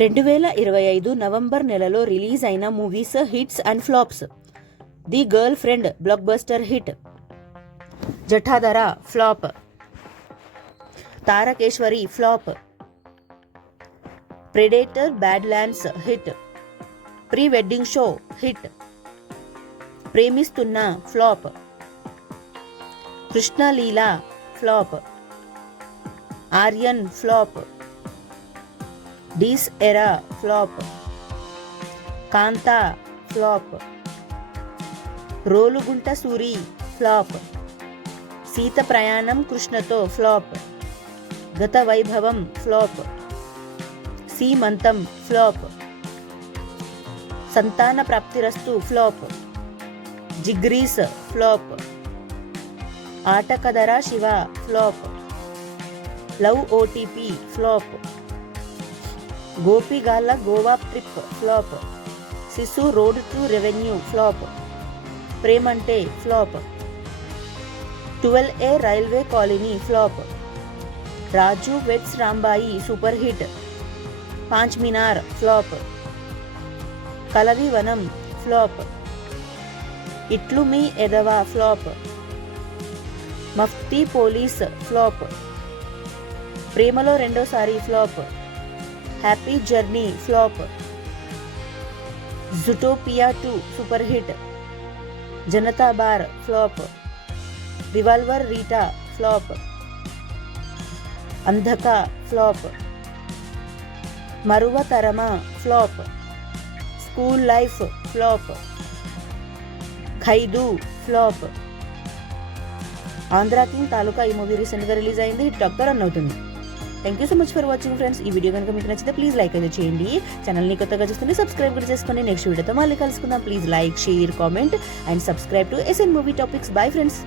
2025 November నెలలో release అయిన movies hits and flops. The girlfriend blockbuster hit. Jatadhara flop. Tarakeshwari flop. Predator Badlands hit. Pre wedding show hit. Premistunna flop. Krishnaleela flop. Aryan flop. Dies Irae flop. Kaantha flop. Rolugunta Suri flop. Seetha Prayanam Krishnatho flop. Gatha Vaibhavam flop. Seemantham flop. Santhana Prapthirasthu flop. Jigris flop. Aatakadhara Siva flop. Love OTP flop. Gopigalla Goa trip flop. Shishu road to revenue flop. Premante flop. 12A railway colony flop. Raju weds Rambai super hit. Paanch Minar flop. Kalivivanam flop. Itlu Mee Edava flop. Mufti police flop. ప్రేమలో రెండోసారి flop. Happy journey flop. Zootopia 2 super hit. Janata bar flop. Revolver Rita flop. Andhaka flop. Maruva Tarama flop. School life flop. Khaidu flop. Andhra king Taluka ఈ movie రీసెంట్గా release అయింది. Hit talk తో run అవుతుంది. Thank you so much for watching friends. ఈ video కనుక మీకు నచ్చితే please like అయితే చేయండి. ఛానల్ని కొత్తగా చూస్తుంటే సబ్స్క్రైబ్ కూడా చేసుకోండి. నెక్స్ట్ వీడియోతో మళ్ళీ కలుసుకుందాం. Please like, share, comment and subscribe to SN movie topics. Bye friends.